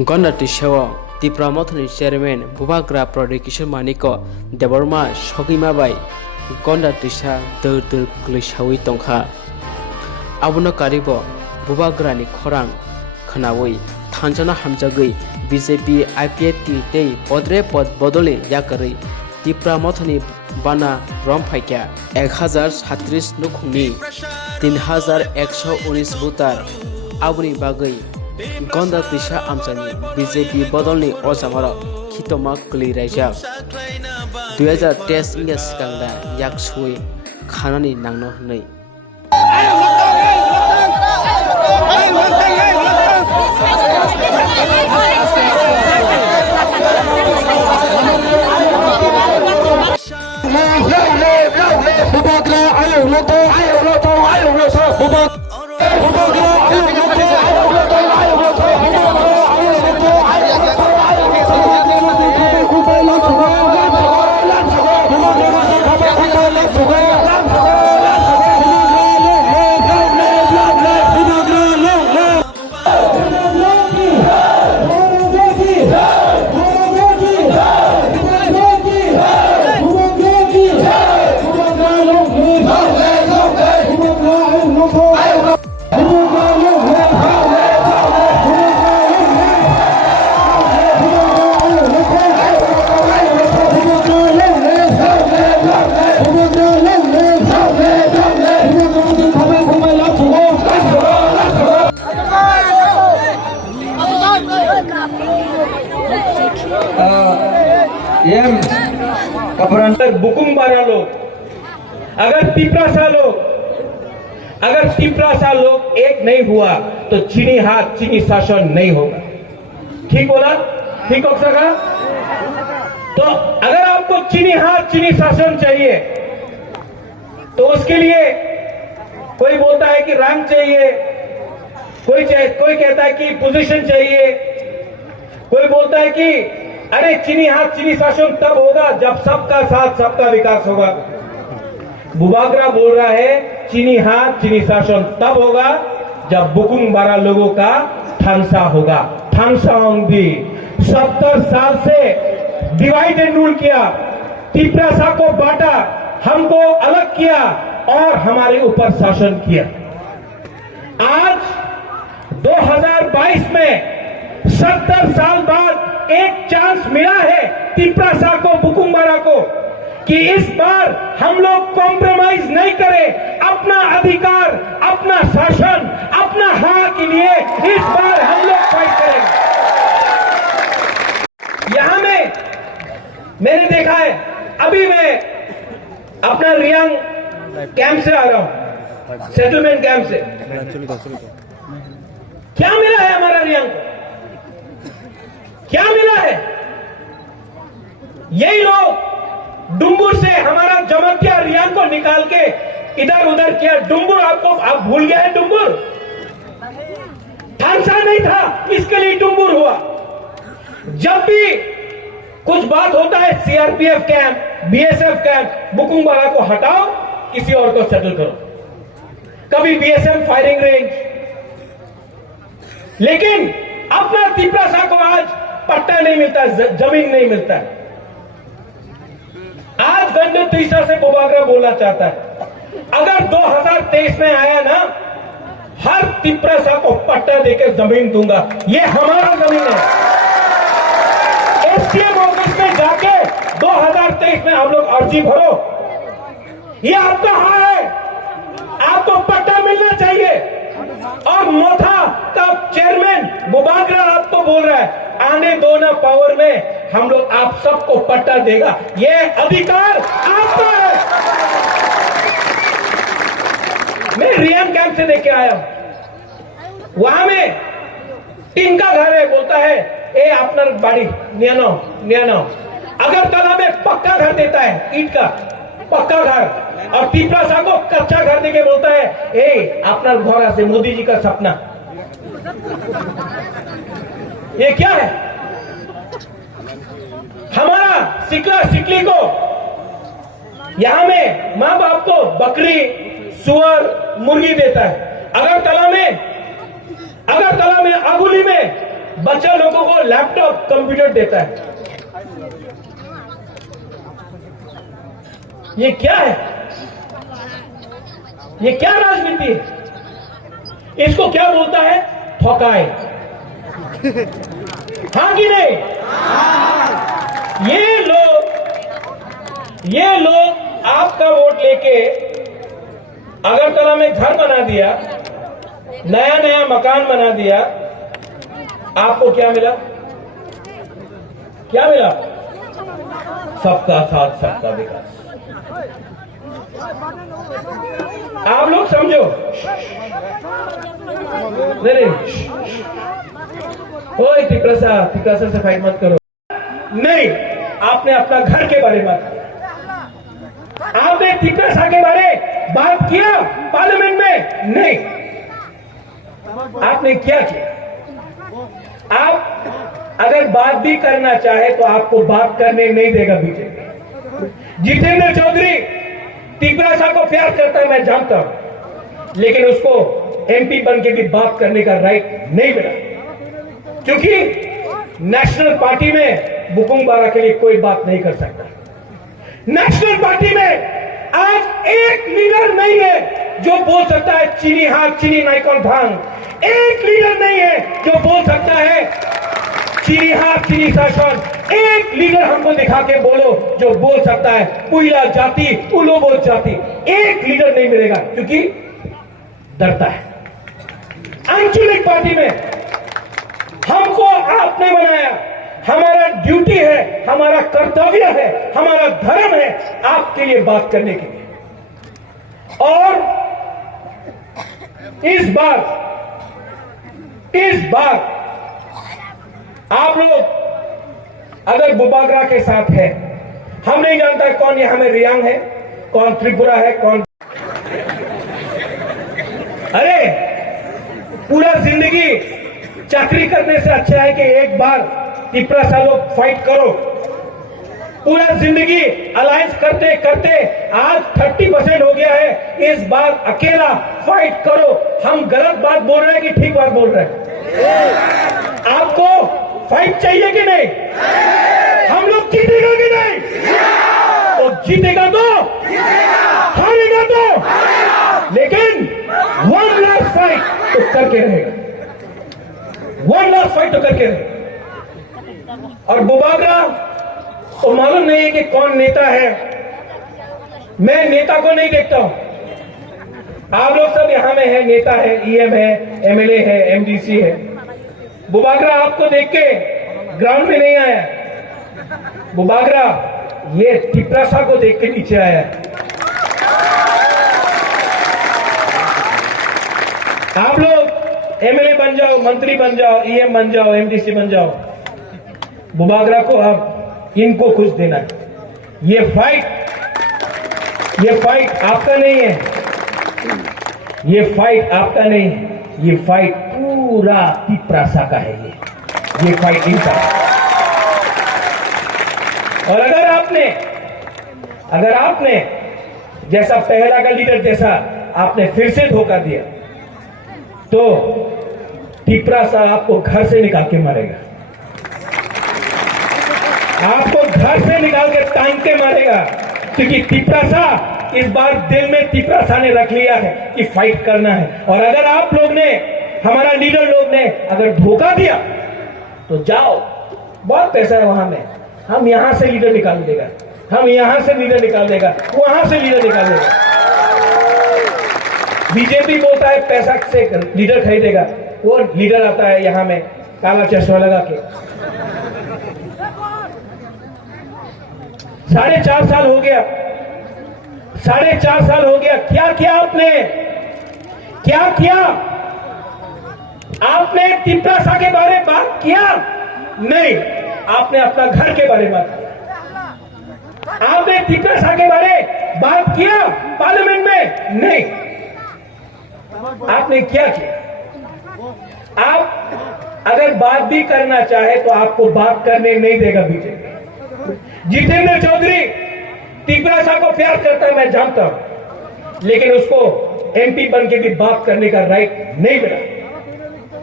गणनाट्य सेवा त्रिपुरा मथनि चेयरमैन बुबाग्रा प्रडिकिशन मानिको देबरमा सगिमाबाई गणनाट्यसा दर दर ग्लैसावै तंखा आबुनो कारिबो बुबाग्रानि खरां खोनावै थांजाना हामजागै BJP IPF दै पद्रे पद बदले याकरै त्रिपुरा मथनि बाना रमफाइका 1037 नुखुंनि 3119 भोटार आबुनि बागै गणनाट्यसा आमजानि बीजेपी बदलनि अजामार खितमा क्लि रायजाक 2023 इंगा सिगांदा याकसुई खानानि नांनो हनै बुकुम बारा लोग अगर तिपरा सा लोग एक नहीं हुआ तो चीनी हाथ चीनी शासन नहीं होगा। ठीक बोला? ठीक हो सका? तो अगर आपको चीनी हाथ चीनी शासन चाहिए तो उसके लिए कोई बोलता है कि रैंक चाहिए, कोई कहता है कि पोजीशन चाहिए, कोई बोलता है कि अरे चीनी हाथ चीनी शासन तब होगा जब सबका साथ सबका विकास होगा। बुबाग्रा बोल रहा है चीनी हाथ चीनी शासन तब होगा जब बुकुम बारा लोगों का थानसा होगा। थानसाओंगी 70 साल से डिवाइड एंड रूल किया, तिपरासा को बांटा, हमको अलग किया और हमारे ऊपर शासन किया। आज 2022 में 70 साल बाद एक चांस मिला है तिपरासा को बुकुम बारा को कि इस बार हम लोग कॉम्प्रोमाइज नहीं करें, अपना अधिकार अपना शासन अपना हक के लिए इस बार हम लोग फाइट करेंगे। यहां में मैंने देखा है, अभी मैं अपना रियांग कैंप से आ रहा हूं, सेटलमेंट कैंप से। क्या मिला है हमारा रियांग को? क्या मिला है? यही लोग डुम्बुर से हमारा जमतिया रियांग को निकाल के इधर उधर किया। डुम्बुर आप भूल गए हैं? डुम्बुर थानसा नहीं था, इसके लिए डुम्बुर हुआ। जब भी कुछ बात होता है CRPF कैंप, BSF कैंप, बुकुम बारा को हटाओ, किसी और को सेटल करो। कभी BSF फायरिंग रेंज, लेकिन अपना तिपरासा को आज पट्टा नहीं मिलता, जमीन नहीं मिलता है। आज गणनाट्यसा से बुबाग्रा बोलना चाहता है, अगर 2023 में आया ना, हर तिपरासा को पट्टा देकर जमीन दूंगा। ये हमारा जमीन है। STM ऑफिस में जाके 2023 में आप लोग अर्जी भरो, ये आपका हक है, आपको पट्टा मिलना चाहिए। और मोथा का चेयरमैन बुबाग्रा आपको बोल रहा है आने दो ना पावर में, हम लोग आप सबको पट्टा देगा। ये अधिकार आपका है। मैं रियांग कैंप से देख के आया हूं, वहां में टीन का घर है, बोलता है ए अपना बाड़ी नियानो। अगर तला में पक्का घर देता है, ईट का पक्का घर, और तिपरासा को कच्चा घर देके बोलता है ए अपना घर से मोदी जी का सपना। ये क्या है? हमारा सिकला सिकली को यहां में मां बाप को बकरी सुअर मुर्गी देता है। अगरतला में अगुली में बच्चा लोगों को लैपटॉप कंप्यूटर देता है। ये क्या है? ये क्या राजनीति है? इसको क्या बोलता है? ठोकाए। हाँ कि नहीं? ये लोग आपका वोट लेके अगरतला में घर बना दिया, नया नया मकान बना दिया। आपको क्या मिला? क्या मिला? सबका साथ सबका विकास। आप लोग समझो। नहीं, कोई तिकरासा से फाइट मत करो। नहीं, आपने अपना घर के बारे में बात किया। आपने तिकरासा के बारे बात किया पार्लियामेंट में? नहीं। आपने क्या किया? आप अगर बात भी करना चाहे तो आपको बात करने नहीं देगा बीजेपी। जितेंद्र चौधरी तिकरासा को प्यार करता है, मैं जानता हूं, लेकिन उसको एमपी बन के भी बात करने का राइट नहीं मिला, क्योंकि नेशनल पार्टी में बुकुम बारा के लिए कोई बात नहीं कर सकता। नेशनल पार्टी में आज एक लीडर नहीं है जो बोल सकता है चीनी हाथ चीनी नाइकॉन भांग। एक लीडर नहीं है जो बोल सकता है चीनी हाथ चीनी शासन। एक लीडर हमको दिखा के बोलो जो बोल सकता है पुइला जाति उलोबो जाति। एक लीडर नहीं मिलेगा, क्योंकि डरता है। आंचलिक पार्टी में हमको आपने बनाया, हमारा ड्यूटी है, हमारा कर्तव्य है, हमारा धर्म है आपके लिए बात करने के लिए। और इस बार आप लोग अगर बुबागरा के साथ है, हम नहीं जानता कौन यहां में रियांग है, कौन त्रिपुरा है, कौन। अरे पूरा जिंदगी चाकरी करने से अच्छा है कि एक बार तिकरासा लोग फाइट करो। पूरा जिंदगी अलायंस करते करते आज 30% हो गया है। इस बार अकेला फाइट करो। हम गलत बात बोल रहे हैं कि ठीक बात बोल रहे हैं? आपको फाइट चाहिए कि नहीं? हम लोग जीतेगा कि नहीं? तो जीतेगा तो, हारेगा तो, लेकिन वन लास्ट फाइट तो करके रहेगा। वन लास्ट फाइट तो करके रहेगा। और बुबागरा तो मालूम नहीं है कि कौन नेता है। मैं नेता को नहीं देखता हूं। आप लोग सब यहां में है, नेता है, ईएम है, एमएलए है, एमडीसी है। बुबागरा आपको देख के ग्राउंड में नहीं आया। बुबागरा ये तिकरासा को देख के नीचे आया। आप लोग एमएलए बन जाओ, मंत्री बन जाओ, ईएम बन जाओ, एमडीसी बन जाओ, बुबागरा को अब इनको खुश देना है। ये फाइट आपका नहीं है। ये फाइट आपका नहीं है। ये फाइट पूरा तिकरासा का है। ये फाइट इनका है। और अगर आपने जैसा पहला का लीडर जैसा आपने फिर से धोखा दिया, तो तिकरासा आपको घर से निकाल के मारेगा। आपको घर से निकाल के टांग के मारेगा, क्योंकि तिकरासा इस बार दिल में तिकरासा ने रख लिया है कि फाइट करना है। और अगर आप लोग ने, हमारा लीडर लोग ने अगर धोखा दिया तो जाओ, बहुत पैसा है वहां में, हम यहां से लीडर निकाल देगा, हम यहां से लीडर निकाल देगा, वहां से लीडर निकाल देगा। बीजेपी बोलता है पैसा से लीडर खरीदेगा, वो लीडर आता है यहां में काला चश्मा लगा के। 4.5 साल हो गया, 4.5 साल हो गया। क्या किया आपने? क्या किया आपने? तिकरासा के बारे में बात किया? नहीं। आपने अपना घर के बारे में बात किया। आपने तिकरासा के बारे में बात किया पार्लियामेंट में? नहीं। आपने क्या किया? आप अगर बात भी करना चाहे तो आपको बात करने नहीं देगा बीजेपी। जितेंद्र चौधरी तिकरासा को प्यार करता है, मैं जानता हूं, लेकिन उसको एमपी बन के भी बात करने का राइट नहीं मिला,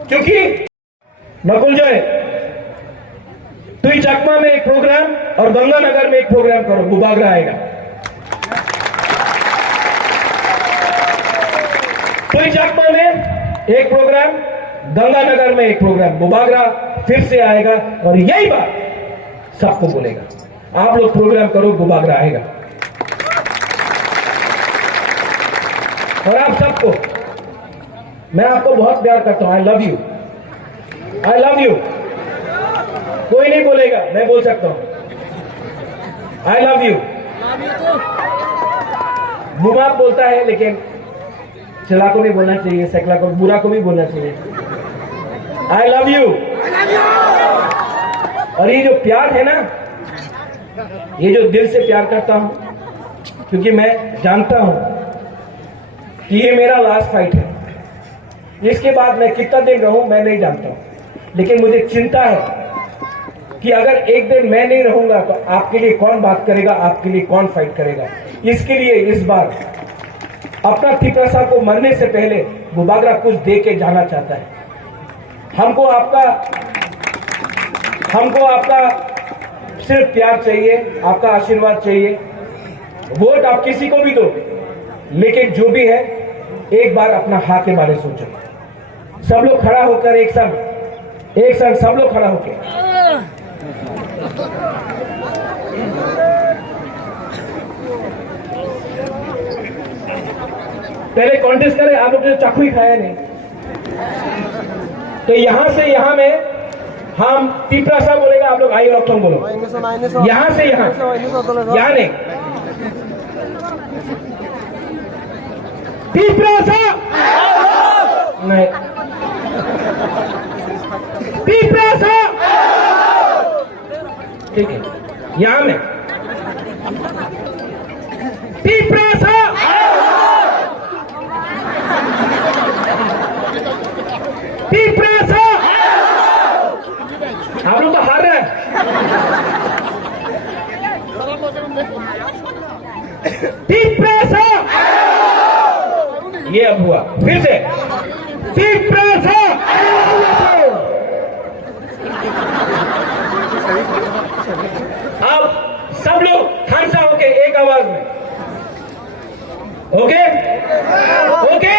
क्योंकि नकुल जय, तुई चकमा में एक प्रोग्राम और गंगानगर में एक प्रोग्राम करो, बुबागरा आएगा। तुई चकमा में एक प्रोग्राम, गंगानगर में एक प्रोग्राम, बुबागरा फिर से आएगा और यही बात सबको बोलेगा, आप लोग प्रोग्राम करो, बुबागरा आएगा। और आप सबको, मैं आपको बहुत प्यार करता हूं, I love you, I love you. कोई नहीं बोलेगा, मैं बोल सकता हूं, आई लव यू। बुमाप बोलता है, लेकिन चला को भी बोलना चाहिए, सकला को, बुरा को भी बोलना चाहिए। I love you. और ये जो प्यार है ना, ये जो दिल से प्यार करता हूं, क्योंकि मैं जानता हूं कि ये मेरा लास्ट फाइट है। इसके बाद मैं कितना दिन रहूं मैं नहीं जानता हूं, लेकिन मुझे चिंता है कि अगर एक दिन मैं नहीं रहूंगा तो आपके लिए कौन बात करेगा, आपके लिए कौन फाइट करेगा। इसके लिए इस बार अपना तिपरासा को मरने से पहले बुबागरा कुछ दे के जाना चाहता है। हमको आपका सिर्फ प्यार चाहिए, आपका आशीर्वाद चाहिए। वोट आप किसी को भी दो, लेकिन जो भी है एक बार अपना हाँ के बारे में सोचो। सब लोग खड़ा होकर एक संग सब लोग खड़ा होकर पहले कॉन्टेस्ट करें। आप लोग ने चाकू ही खाया नहीं, तो यहां से यहां में हम तिपरासा बोलेगा, आप लोग आई रखम बोलो। यहां से यहां नहीं, तिपरासा नहीं, तिपरासा, ठीक है। यहां में तिपरासा, तिपरासा। आप लोग तो हार रहे हैं। तिपरासा, ये अब हुआ, फिर से तिपरासा। अब सब लोग खड़सा होके एक आवाज में, ओके ओके।